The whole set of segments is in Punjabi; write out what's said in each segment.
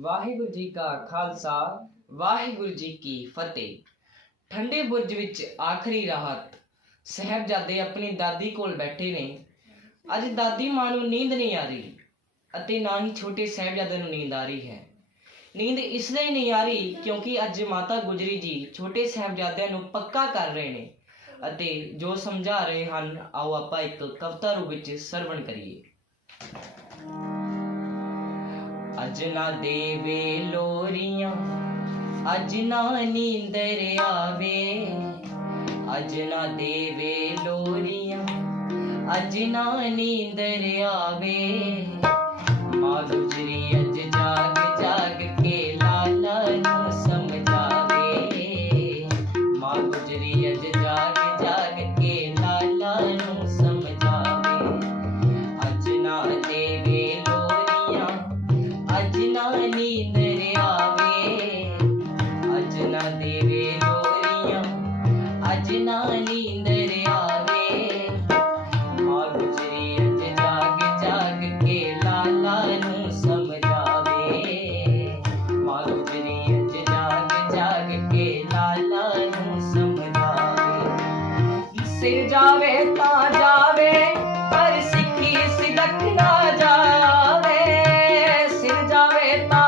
ਵਾਹਿਗੁਰੂ ਜੀ ਕਾ ਖਾਲਸਾ, ਵਾਹਿਗੁਰੂ ਜੀ ਕੀ ਫਤਿਹ। ਠੰਡੇ ਬੁਰਜ ਵਿੱਚ ਆਖਰੀ ਰਾਹਤ। ਸਹਿਬਜ਼ਾਦੇ ਆਪਣੀ ਦਾਦੀ ਕੋਲ ਬੈਠੇ ਨੇ। ਅੱਜ ਦਾਦੀ ਮਾਂ ਨੂੰ ਨੀਂਦ ਨਹੀਂ ਆ ਰਹੀ ਅਤੇ ਨਾ ਹੀ ਛੋਟੇ ਸਹਿਬਜ਼ਾਦੇ ਨੂੰ ਨੀਂਦ ਆ ਰਹੀ ਹੈ। ਨੀਂਦ ਇਸ ਲਈ ਨਹੀਂ ਆ ਰਹੀ ਕਿਉਂਕਿ ਅੱਜ ਮਾਤਾ ਗੁਜਰੀ ਜੀ ਛੋਟੇ ਸਾਹਿਬਜ਼ਾਦਿਆਂ ਨੂੰ ਪੱਕਾ ਕਰ ਰਹੇ ਨੇ ਅਤੇ ਜੋ ਸਮਝਾ ਰਹੇ ਹਨ, ਆਓ ਆਪਾਂ ਇੱਕ ਕਵਿਤਾ ਰੂਪ ਵਿੱਚ ਸਰਵਣ ਕਰੀਏ। ਅੱਜ ਨਾ ਦੇਵੇ ਲੋਰੀਆਂ ਅੱਜ ਨਾ ਨੀਂਦਰ ਆਵੇ। ਅੱਜ ਨਾ ਦੇਵੇ ਲੋਰੀਆਂ ਅੱਜ ਨਾ ਨੀਂਦਰ ਆਵੇ। ਮਾਂ I lonely যাবে তা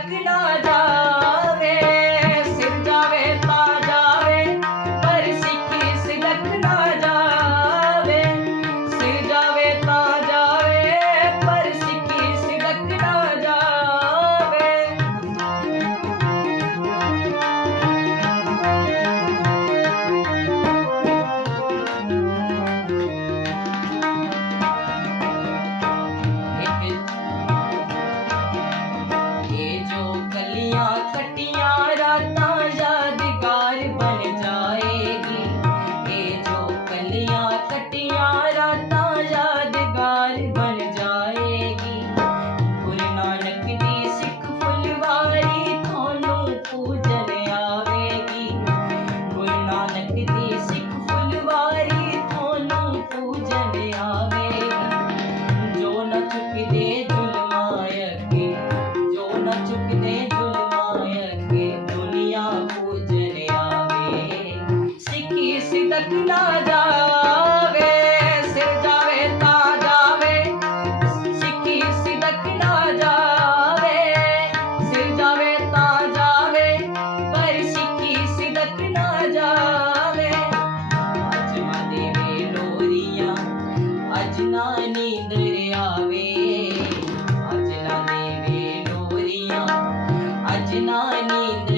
ਸਿਦਕ ਨਾ ਜੋ ਕਲੀਆਂ ਕਟੀਆਂ ਜੋ ਨਾ nani ne